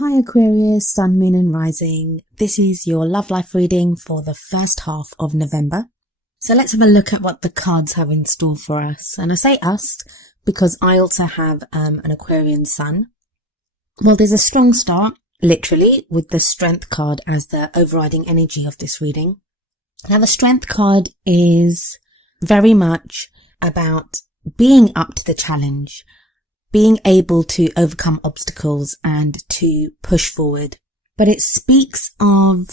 Hi Aquarius, Sun, Moon and Rising. This is your love life reading for the first half of November. So let's have a look at what the cards have in store for us. And I say us because I also have an Aquarian Sun. Well, there's a strong start, literally, with the Strength card as the overriding energy of this reading. Now the Strength card is very much about being up to the challenge, being able to overcome obstacles and to push forward. But it speaks of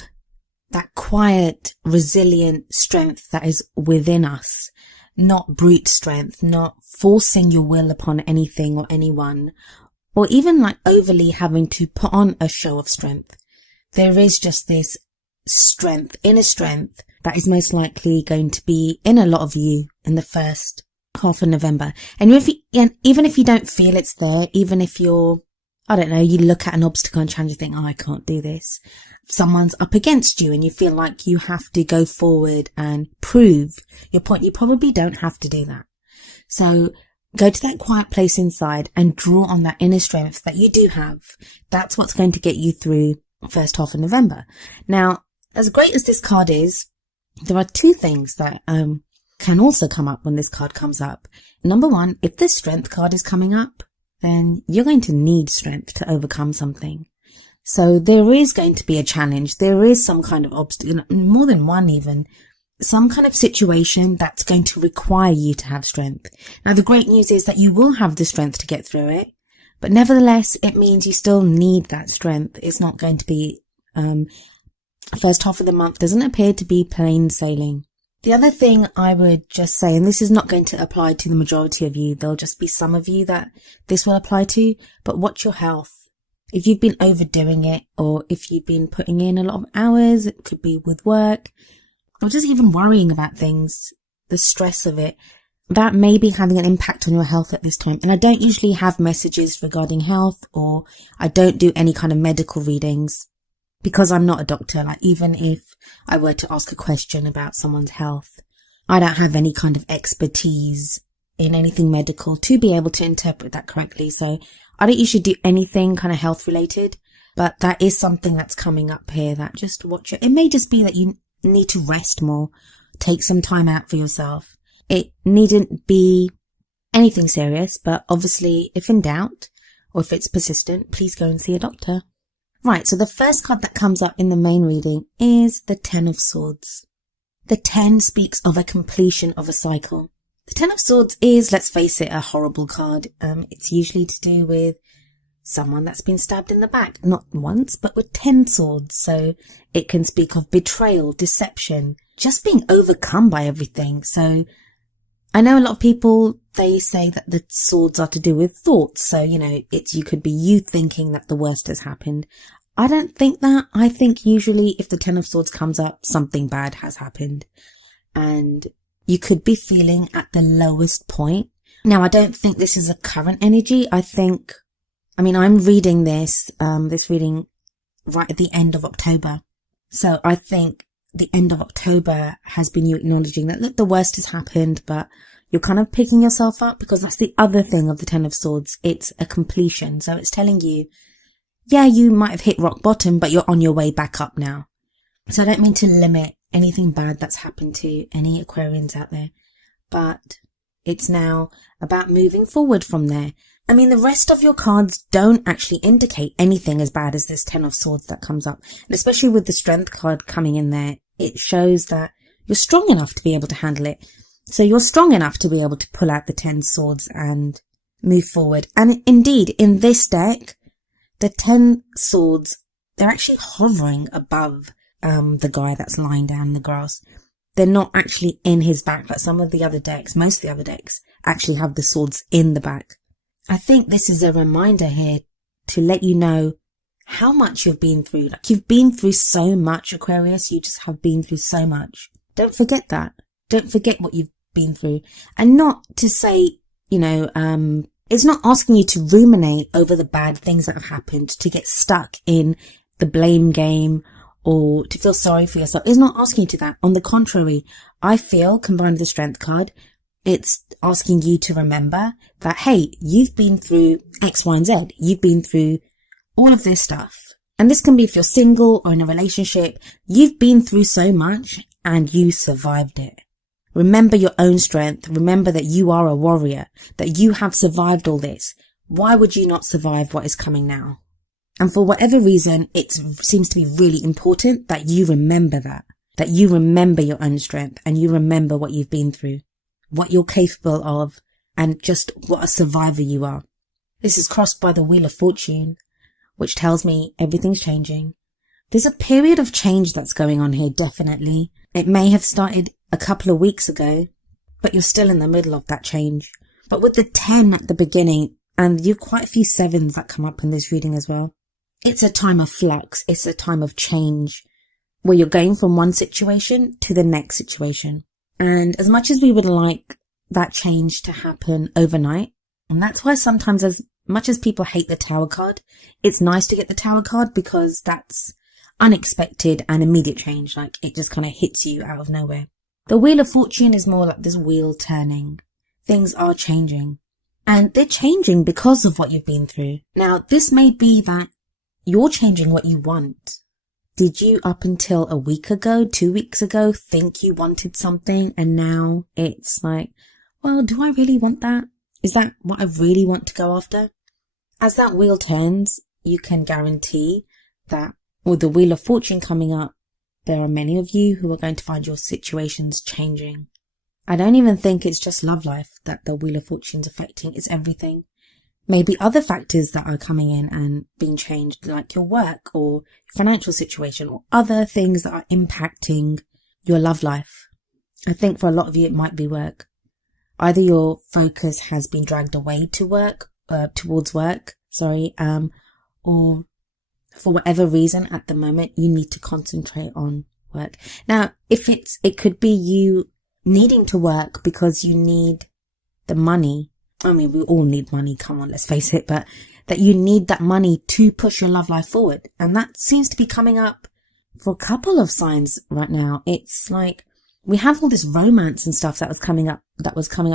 that quiet, resilient strength that is within us, not brute strength, not forcing your will upon anything or anyone, or even like overly having to put on a show of strength. There is just this strength, inner strength, that is most likely going to be in a lot of you in the first half of November. And even if you don't feel it's there, even if you're, I don't know, you look at an obstacle and challenge and think, oh, I can't do this. Someone's up against you and you feel like you have to go forward and prove your point. You probably don't have to do that. So go to that quiet place inside and draw on that inner strength that you do have. That's what's going to get you through the first half of November. Now, as great as this card is, there are two things that, can also come up when this card comes up. Number one, if this Strength card is coming up, then you're going to need strength to overcome something. So there is going to be a challenge. There is some kind of obstacle, more than one even, some kind of situation that's going to require you to have strength. Now the great news is that you will have the strength to get through it, but nevertheless, it means you still need that strength. It's not going to be, first half of the month doesn't appear to be plain sailing. The other thing I would just say, and this is not going to apply to the majority of you, there'll just be some of you that this will apply to, but watch your health. If you've been overdoing it, or if you've been putting in a lot of hours, it could be with work, or just even worrying about things, the stress of it, that may be having an impact on your health at this time. And I don't usually have messages regarding health, or I don't do any kind of medical readings, because I'm not a doctor. Like, even if I were to ask a question about someone's health, I don't have any kind of expertise in anything medical to be able to interpret that correctly. So I don't usually do anything kind of health related, but that is something that's coming up here that just watch it. It may just be that you need to rest more, take some time out for yourself. It needn't be anything serious, but obviously if in doubt or if it's persistent, please go and see a doctor. Right, so the first card that comes up in the main reading is the Ten of Swords. The 10 speaks of a completion of a cycle. The Ten of Swords is, let's face it, a horrible card. It's usually to do with someone that's been stabbed in the back, not once, but with 10 swords. So it can speak of betrayal, deception, just being overcome by everything. So I know a lot of people, they say that the swords are to do with thoughts. So, you could be you thinking that the worst has happened. I don't think that. I think usually if the Ten of Swords comes up, something bad has happened. And you could be feeling at the lowest point. Now, I don't think this is a current energy. I'm reading this reading right at the end of October. So I think the end of October has been you acknowledging that, look, the worst has happened, but you're kind of picking yourself up, because that's the other thing of the Ten of Swords. It's a completion. So it's telling you, yeah, you might have hit rock bottom, but you're on your way back up now. So I don't mean to limit anything bad that's happened to any Aquarians out there, but it's now about moving forward from there. The rest of your cards don't actually indicate anything as bad as this Ten of Swords that comes up. And especially with the Strength card coming in there, it shows that you're strong enough to be able to handle it. So you're strong enough to be able to pull out the 10 swords and move forward. And indeed, in this deck, the 10 swords, they're actually hovering above the guy that's lying down in the grass. They're not actually in his back, like some of the other decks. Most of the other decks actually have the swords in the back. I think this is a reminder here to let you know how much you've been through. Like, you've been through so much, Aquarius. You just have been through so much. Don't forget that. Don't forget what you've been through. And not to say, it's not asking you to ruminate over the bad things that have happened, to get stuck in the blame game or to feel sorry for yourself. It's not asking you to that. On the contrary, I feel, combined with the Strength card, it's asking you to remember that, hey, you've been through X, Y, and Z. You've been through all of this stuff. And this can be if you're single or in a relationship. You've been through so much and you survived it. Remember your own strength. Remember that you are a warrior, that you have survived all this. Why would you not survive what is coming now? And for whatever reason, it seems to be really important that you remember that you remember your own strength and you remember what you've been through, what you're capable of, and just what a survivor you are. This is crossed by the Wheel of Fortune, which tells me everything's changing. There's a period of change that's going on here, definitely. It may have started a couple of weeks ago, but you're still in the middle of that change. But with the 10 at the beginning, and you've quite a few 7s that come up in this reading as well, it's a time of flux. It's a time of change where you're going from one situation to the next situation. And as much as we would like that change to happen overnight, and that's why sometimes, as much as people hate the Tower card, it's nice to get the Tower card because that's unexpected and immediate change. Like, it just kind of hits you out of nowhere. The Wheel of Fortune is more like this wheel turning. Things are changing. And they're changing because of what you've been through. Now, this may be that you're changing what you want. Did you, up until a week ago, 2 weeks ago, think you wanted something, and now it's like, well, do I really want that? Is that what I really want to go after? As that wheel turns, you can guarantee that with the Wheel of Fortune coming up, there are many of you who are going to find your situations changing. I don't even think it's just love life that the Wheel of Fortune's affecting. It's everything. Maybe other factors that are coming in and being changed, like your work or your financial situation or other things that are impacting your love life. I think for a lot of you, it might be work. Either your focus has been dragged away to work, towards work, or for whatever reason at the moment, you need to concentrate on work. Now, it could be you needing to work because you need the money. I mean, we all need money, come on, let's face it, but that you need that money to push your love life forward. And that seems to be coming up for a couple of signs right now. It's like we have all this romance and stuff that was coming up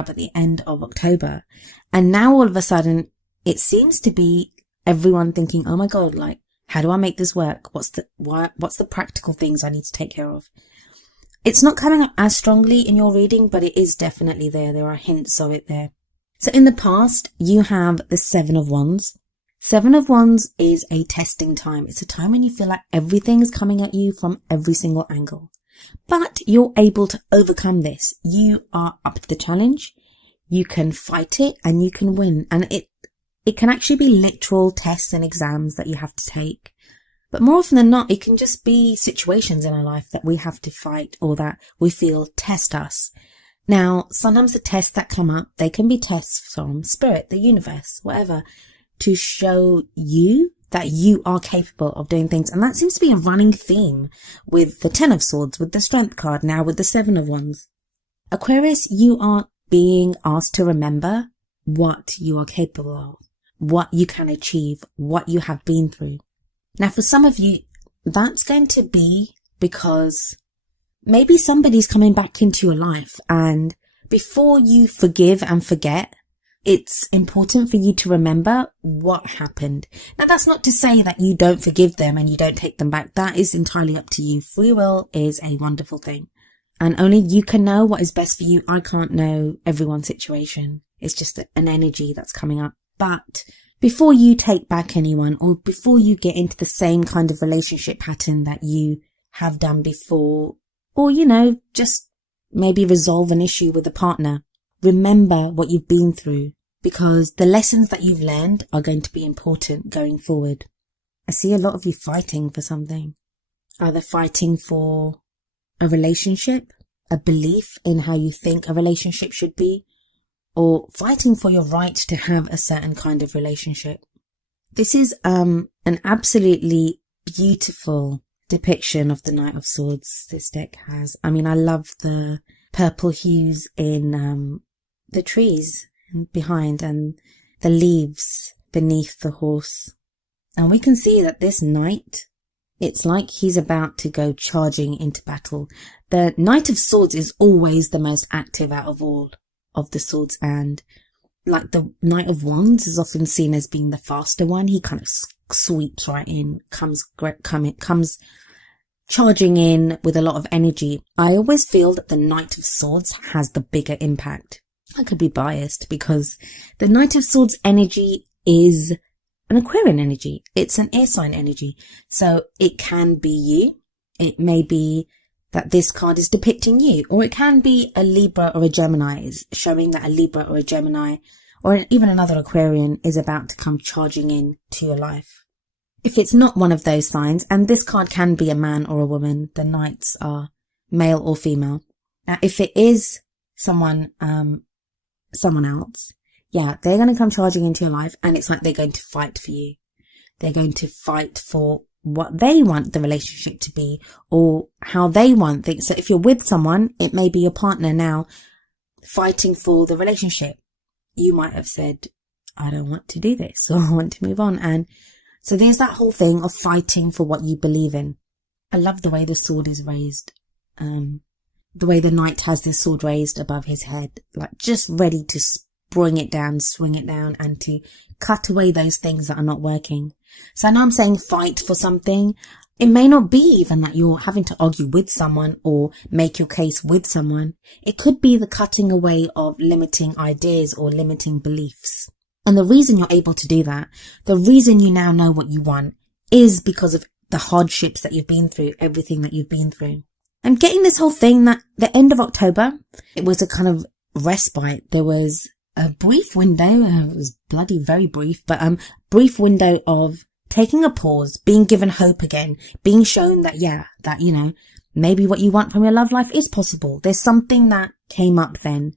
at the end of October. And now all of a sudden it seems to be everyone thinking, oh my God, like, how do I make this work? What's the practical things I need to take care of? It's not coming up as strongly in your reading, but it is definitely there. There are hints of it there. So in the past, you have the 7 of Wands. 7 of Wands is a testing time. It's a time when you feel like everything is coming at you from every single angle. But you're able to overcome this. You are up to the challenge. You can fight it and you can win. And it can actually be literal tests and exams that you have to take. But more often than not, it can just be situations in our life that we have to fight or that we feel test us. Now, sometimes the tests that come up, they can be tests from spirit, the universe, whatever, to show you that you are capable of doing things. And that seems to be a running theme with the 10 of Swords, with the Strength card, now with the 7 of Wands. Aquarius, you are being asked to remember what you are capable of, what you can achieve, what you have been through. Now, for some of you, that's going to be because maybe somebody's coming back into your life, and before you forgive and forget, it's important for you to remember what happened. Now, that's not to say that you don't forgive them and you don't take them back. That is entirely up to you. Free will is a wonderful thing, and only you can know what is best for you. I can't know everyone's situation. It's just an energy that's coming up. But before you take back anyone, or before you get into the same kind of relationship pattern that you have done before, or, just maybe resolve an issue with a partner, remember what you've been through, because the lessons that you've learned are going to be important going forward. I see a lot of you fighting for something. Either fighting for a relationship, a belief in how you think a relationship should be, or fighting for your right to have a certain kind of relationship. This is an absolutely beautiful depiction of the Knight of Swords this deck has. I mean, I love the purple hues in the trees behind and the leaves beneath the horse. And we can see that this knight, it's like he's about to go charging into battle. The Knight of Swords is always the most active out of all of the swords, and like the Knight of Wands is often seen as being the faster one. He kind of sweeps right in, comes charging in with a lot of energy. I always feel that the Knight of Swords has the bigger impact. I could be biased because the Knight of Swords energy is an Aquarian energy. It's an air sign energy. So it can be you. It may be that this card is depicting you, or it can be a Libra or a Gemini, is showing that a Libra or a Gemini or even another Aquarian is about to come charging in to your life. If it's not one of those signs, and this card can be a man or a woman, the Knights are male or female. Now, if it is someone else, yeah, they're going to come charging into your life, and it's like they're going to fight for you. They're going to fight for what they want the relationship to be, or how they want things. So if you're with someone, it may be your partner now fighting for the relationship. You might have said, I don't want to do this, or I want to move on. And so there's that whole thing of fighting for what you believe in. I love the way the sword is raised. The way the knight has this sword raised above his head, like just ready to swing it down, and to cut away those things that are not working. So now I'm saying fight for something. It may not be even that you're having to argue with someone or make your case with someone. It could be the cutting away of limiting ideas or limiting beliefs. And the reason you're able to do that, the reason you now know what you want, is because of the hardships that you've been through, everything that you've been through. I'm getting this whole thing that the end of October, it was a kind of respite. There was a brief window, it was bloody very brief, but brief window of taking a pause, being given hope again, being shown that, maybe what you want from your love life is possible. There's something that came up then.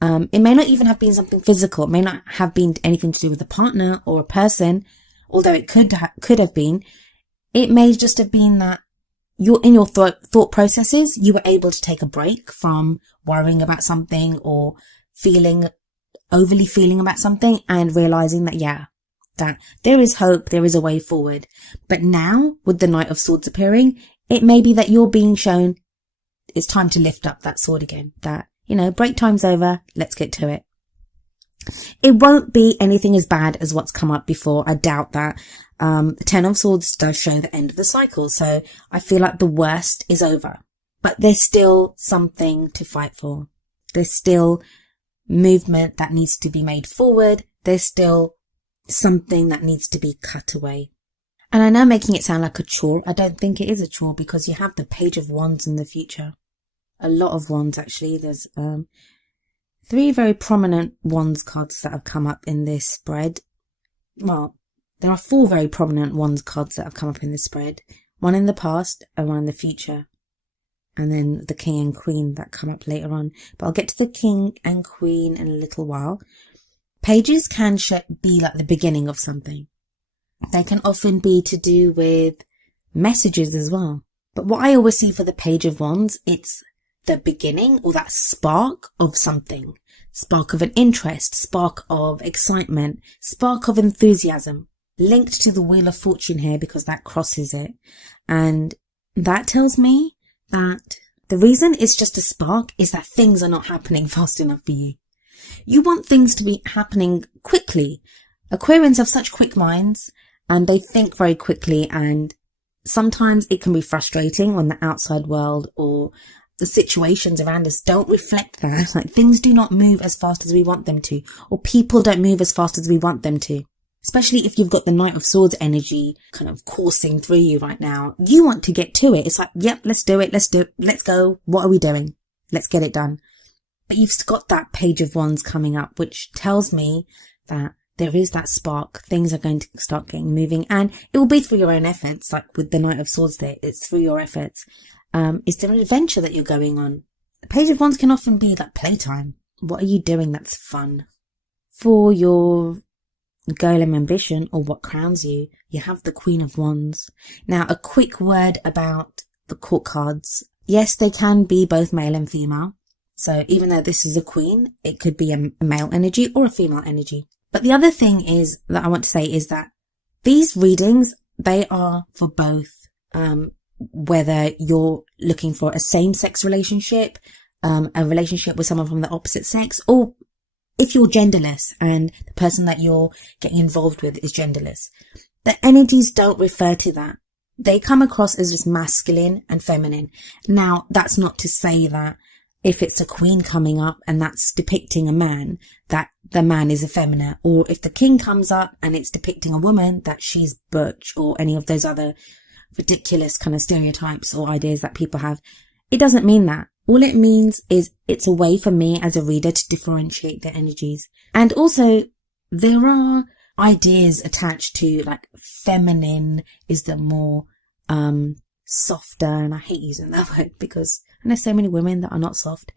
It may not even have been something physical. It may not have been anything to do with a partner or a person, although it could have been. It may just have been that in your thought processes, you were able to take a break from worrying about something or overly feeling about something, and realizing that, that there is hope, there is a way forward. But now, with the Knight of Swords appearing, it may be that you're being shown it's time to lift up that sword again. That, break time's over, let's get to it. It won't be anything as bad as what's come up before. I doubt that. The Ten of Swords does show the end of the cycle, so I feel like the worst is over. But there's still something to fight for. There's still movement that needs to be made forward. There's still something that needs to be cut away. And I know making it sound like a chore. I don't think it is a chore, because you have the Page of Wands in the future. A lot of wands, actually. There's 3 very prominent wands cards that have come up in this spread. Well, there are 4 very prominent wands cards that have come up in this spread. One in the past and one in the future. And then the King and Queen that come up later on. But I'll get to the King and Queen in a little while. Pages can be like the beginning of something. They can often be to do with messages as well. But what I always see for the Page of Wands, it's the beginning, or that spark of something. Spark of an interest, spark of excitement, spark of enthusiasm. Linked to the Wheel of Fortune here, because that crosses it. And that tells me that the reason it's just a spark is that things are not happening fast enough for you. You want things to be happening quickly. Aquarians have such quick minds, and they think very quickly, and sometimes it can be frustrating when the outside world or the situations around us don't reflect that. Like, things do not move as fast as we want them to, or people don't move as fast as we want them to. Especially if you've got the Knight of Swords energy kind of coursing through you right now. You want to get to it. It's like, yep, let's do it. Let's go. What are we doing? Let's get it done. But you've got that Page of Wands coming up, which tells me that there is that spark. Things are going to start getting moving, and it will be through your own efforts. Like with the Knight of Swords there, it's through your efforts. Is there an adventure that you're going on? The Page of Wands can often be like playtime. What are you doing that's fun? For your goal and ambition, or what crowns you, you have the Queen of Wands. Now, a quick word about the court cards. Yes, they can be both male and female. So even though this is a queen, it could be a male energy or a female energy. But the other thing is that I want to say is that these readings, they are for both. Whether you're looking for a same-sex relationship, a relationship with someone from the opposite sex, or if you're genderless and the person that you're getting involved with is genderless, the energies don't refer to that. They come across as just masculine and feminine. Now, that's not to say that if it's a queen coming up and that's depicting a man, that the man is effeminate, or if the king comes up and it's depicting a woman, that she's butch, or any of those other ridiculous kind of stereotypes or ideas that people have. It doesn't mean that. All it means is it's a way for me as a reader to differentiate the energies. And also, there are ideas attached to, like, feminine is the more softer, and I hate using that word because I know so many women that are not soft,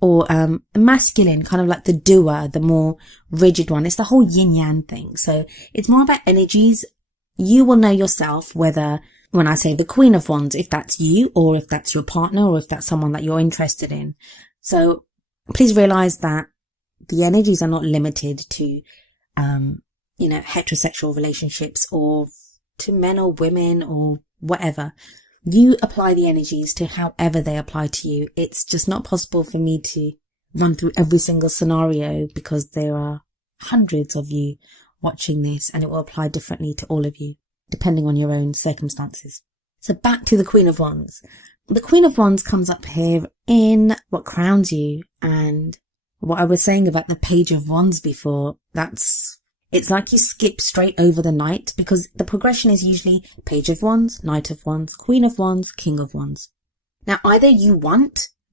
or masculine, kind of like the doer, the more rigid one. It's the whole yin yang thing. So it's more about energies. You will know yourself whether, when I say the Queen of Wands, if that's you, or if that's your partner, or if that's someone that you're interested in. So please realize that the energies are not limited to heterosexual relationships, or to men or women or whatever. You apply the energies to however they apply to you. It's just not possible for me to run through every single scenario because there are hundreds of you watching this, and it will apply differently to all of you, depending on your own circumstances. So back to the Queen of Wands. The Queen of Wands comes up here in what crowns you, and what I was saying about the Page of Wands before, it's like you skip straight over the Knight, because the progression is usually Page of Wands, Knight of Wands, Queen of Wands, King of Wands. Now, either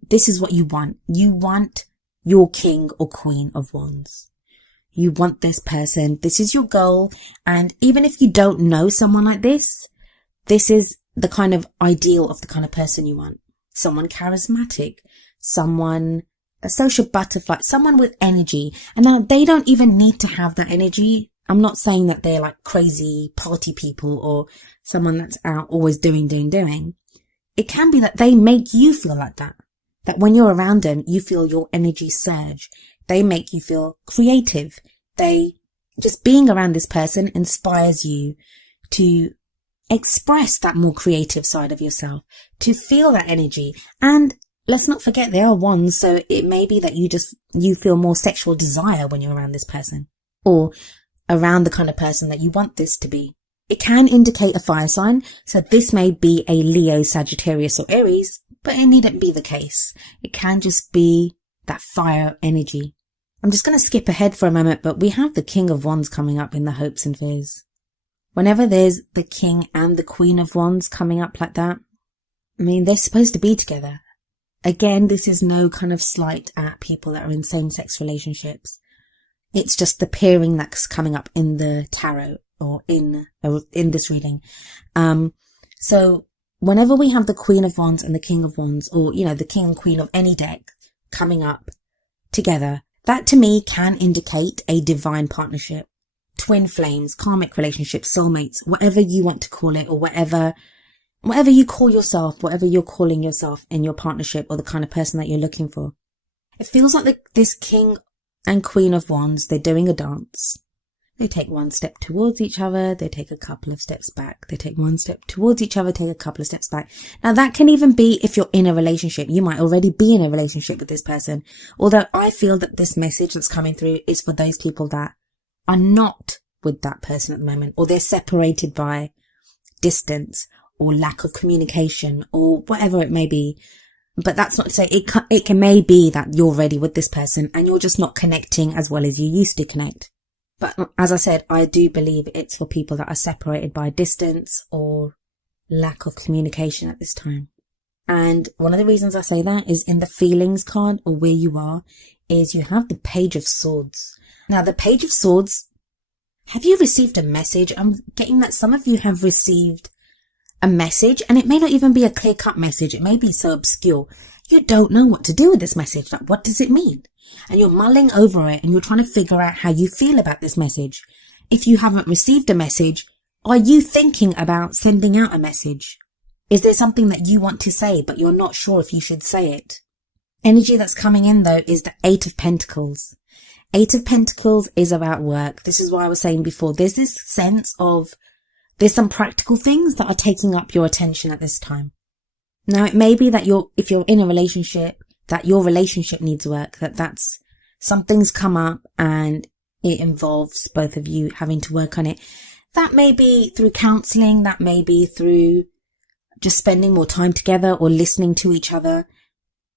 this is what you want. You want your King or Queen of Wands. You want this person. This is your goal. And even if you don't know someone like this is the kind of ideal of the kind of person you want. Someone charismatic, a social butterfly, someone with energy. And now they don't even need to have that energy. I'm not saying that they're like crazy party people or someone that's out always doing. It can be that they make you feel like that. That when you're around them, you feel your energy surge. They make you feel creative. Just being around this person inspires you to express that more creative side of yourself, to feel that energy. And let's not forget they are wands, so it may be that you feel more sexual desire when you're around this person, or around the kind of person that you want this to be. It can indicate a fire sign, so this may be a Leo, Sagittarius, or Aries, but it needn't be the case. It can just be that fire energy. I'm just going to skip ahead for a moment, but we have the King of Wands coming up in the hopes and fears. Whenever there's the King and the Queen of Wands coming up like that, I mean, they're supposed to be together. Again, this is no kind of slight at people that are in same-sex relationships. It's just the pairing that's coming up in the tarot or in this reading. So whenever we have the Queen of Wands and the King of Wands, or, the King and Queen of any deck coming up together, that to me can indicate a divine partnership, twin flames, karmic relationships, soulmates, whatever you want to call it, or whatever you call yourself, whatever you're calling yourself in your partnership, or the kind of person that you're looking for. It feels like this King and Queen of Wands, they're doing a dance. They take one step towards each other, they take a couple of steps back. They take one step towards each other, take a couple of steps back. Now that can even be if you're in a relationship. You might already be in a relationship with this person. Although I feel that this message that's coming through is for those people that are not with that person at the moment, or they're separated by distance or lack of communication or whatever it may be. But that's not to say it may be that you're ready with this person and you're just not connecting as well as you used to connect. But as I said, I do believe it's for people that are separated by distance or lack of communication at this time. And one of the reasons I say that is in the feelings card, or where you are, is you have the Page of Swords. Now, the Page of Swords, have you received a message? I'm getting that some of you have received a message, and it may not even be a clear-cut message. It may be so obscure. You don't know what to do with this message. Like, what does it mean? And you're mulling over it and you're trying to figure out how you feel about this message. If you haven't received a message, are you thinking about sending out a message? Is there something that you want to say, but you're not sure if you should say it? Energy that's coming in, though, is the Eight of Pentacles. Eight of Pentacles is about work. This is what I was saying before. There's this sense of there's some practical things that are taking up your attention at this time. Now, it may be that if you're in a relationship, that your relationship needs work, that's something's come up and it involves both of you having to work on it. That may be through counseling, that may be through just spending more time together or listening to each other.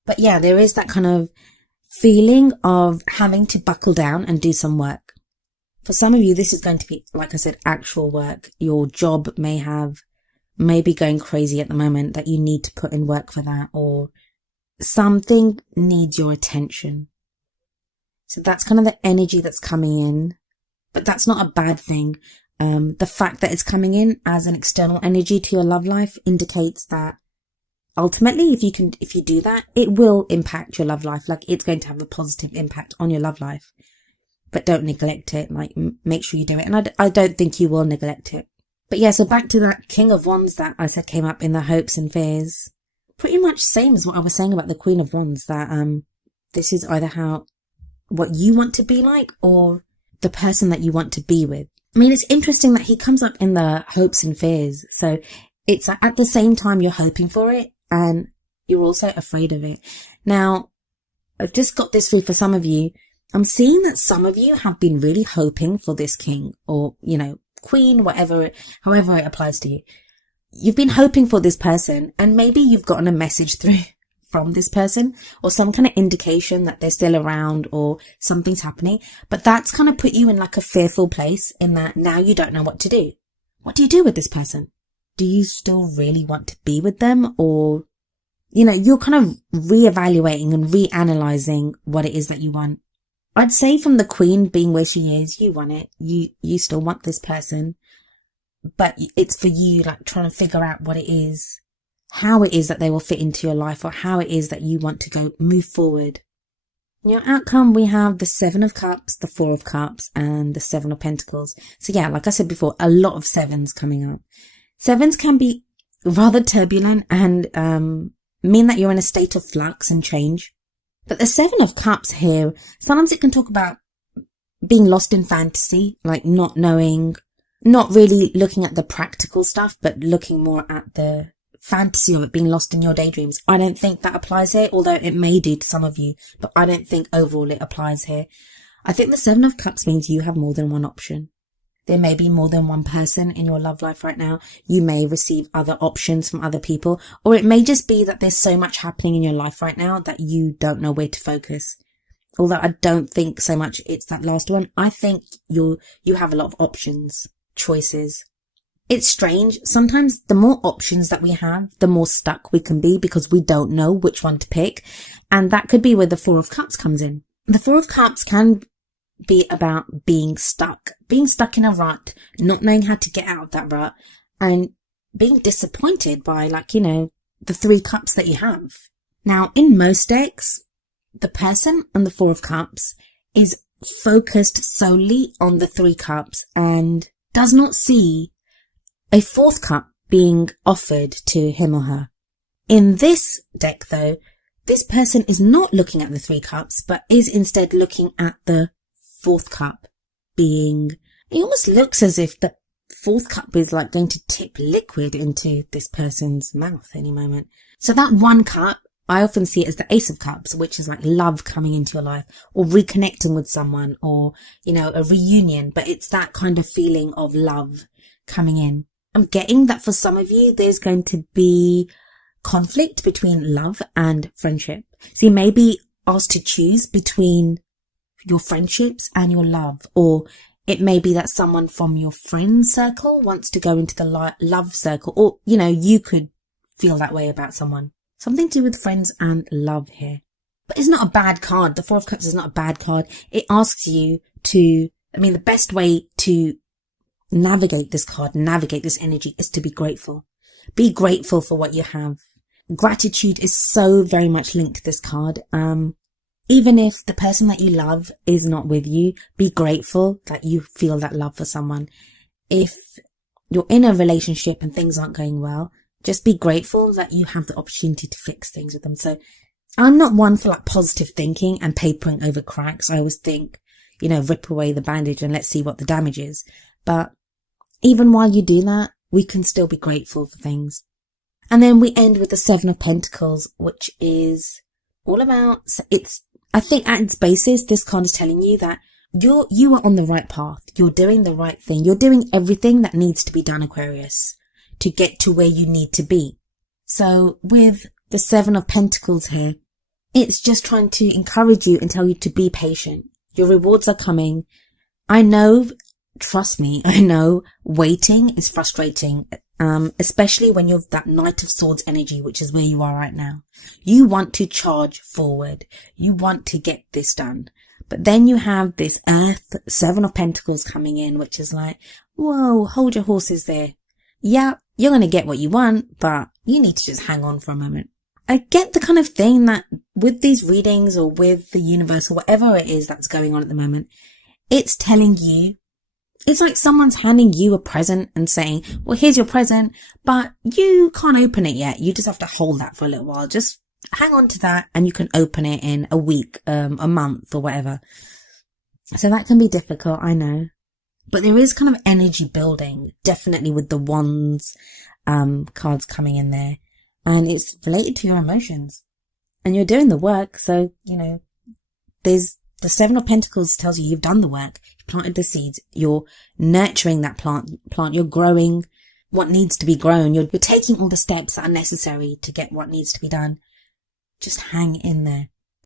But yeah, there is that kind of feeling of having to buckle down and do some work. For some of you, this is going to be, like I said, actual work. Your job may be going crazy at the moment that you need to put in work for that, or something needs your attention. So that's kind of the energy that's coming in, but that's not a bad thing. The fact that it's coming in as an external energy to your love life indicates that ultimately, if you do that, it will impact your love life. Like, it's going to have a positive impact on your love life, but don't neglect it. Like, make sure you do it. And I don't think you will neglect it. But yeah, so back to that King of Wands that I said came up in the hopes and fears. Pretty much same as what I was saying about the Queen of Wands, that this is either what you want to be like or the person that you want to be with. I mean, it's interesting that he comes up in the hopes and fears. So it's at the same time you're hoping for it and you're also afraid of it. Now, I've just got this through for some of you. I'm seeing that some of you have been really hoping for this king or, queen, however it applies to you. You've been hoping for this person, and maybe you've gotten a message through from this person or some kind of indication that they're still around or something's happening. But that's kind of put you in like a fearful place in that now you don't know what to do. What do you do with this person? Do you still really want to be with them? Or, you're kind of reevaluating and reanalyzing what it is that you want. I'd say from the Queen being where she is, you want it. You still want this person, but it's for you, like, trying to figure out what it is, how it is that they will fit into your life, or how it is that you want to move forward. In your outcome, we have the 7 of Cups, the 4 of Cups, and the 7 of Pentacles. So yeah, like I said before, a lot of 7s coming up. 7s can be rather turbulent and mean that you're in a state of flux and change. But the 7 of Cups here, sometimes it can talk about being lost in fantasy, like not knowing, not really looking at the practical stuff, but looking more at the fantasy of it, being lost in your daydreams. I don't think that applies here, although it may do to some of you, but I don't think overall it applies here. I think the 7 of Cups means you have more than one option. There may be more than one person in your love life right now. You may receive other options from other people, or it may just be that there's so much happening in your life right now that you don't know where to focus. Although I don't think so much it's that last one. I think you have a lot of options, choices. It's strange. Sometimes the more options that we have, the more stuck we can be because we don't know which one to pick. And that could be where the 4 of Cups comes in. The 4 of Cups can be about being stuck in a rut, not knowing how to get out of that rut, and being disappointed by, the 3 cups that you have. Now, in most decks, the person on the 4 of Cups is focused solely on the 3 cups and does not see a 4th cup being offered to him or her. In this deck, though, this person is not looking at the 3 cups, but is instead looking at the 4th cup it almost looks as if the 4th cup is like going to tip liquid into this person's mouth any moment. So that 1 cup, I often see it as the Ace of Cups, which is like love coming into your life or reconnecting with someone or, a reunion, but it's that kind of feeling of love coming in. I'm getting that for some of you, there's going to be conflict between love and friendship. So you may be asked to choose between your friendships and your love, or it may be that someone from your friend circle wants to go into the love circle, or, you could feel that way about someone. Something to do with friends and love here. But it's not a bad card. The 4 of Cups is not a bad card. It asks you the best way to navigate this card, navigate this energy is to be grateful. Be grateful for what you have. Gratitude is so very much linked to this card. Even if the person that you love is not with you, be grateful that you feel that love for someone. If you're in a relationship and things aren't going well, just be grateful that you have the opportunity to fix things with them. So I'm not one for positive thinking and papering over cracks. I always think, rip away the bandage and let's see what the damage is. But even while you do that, we can still be grateful for things. And then we end with the 7 of Pentacles, which is all about, it's I think at its basis, this card is telling you that you are on the right path. You're doing the right thing. You're doing everything that needs to be done, Aquarius, to get to where you need to be. So with the Seven of Pentacles here, it's just trying to encourage you and tell you to be patient. Your rewards are coming. I know, trust me, I know waiting is frustrating, especially when you're that Knight of Swords energy, which is where you are right now. You want to charge forward. You want to get this done. But then you have this Earth, Seven of Pentacles coming in, which is like, whoa, hold your horses there. Yeah, you're going to get what you want, but you need to just hang on for a moment. I get the kind of thing that with these readings or with the universe or whatever it is that's going on at the moment, it's telling you, it's like someone's handing you a present and saying, well, here's your present, but you can't open it yet. You just have to hold that for a little while. Just hang on to that and you can open it in a week, a month or whatever. So that can be difficult, I know. But there is kind of energy building, definitely with the Wands cards coming in there. And it's related to your emotions. And you're doing the work, so, you know, there's the Seven of Pentacles tells you you've done the work. You've planted the seeds. You're nurturing that plant. You're growing what needs to be grown. You're taking all the steps that are necessary to get what needs to be done. Just hang in there.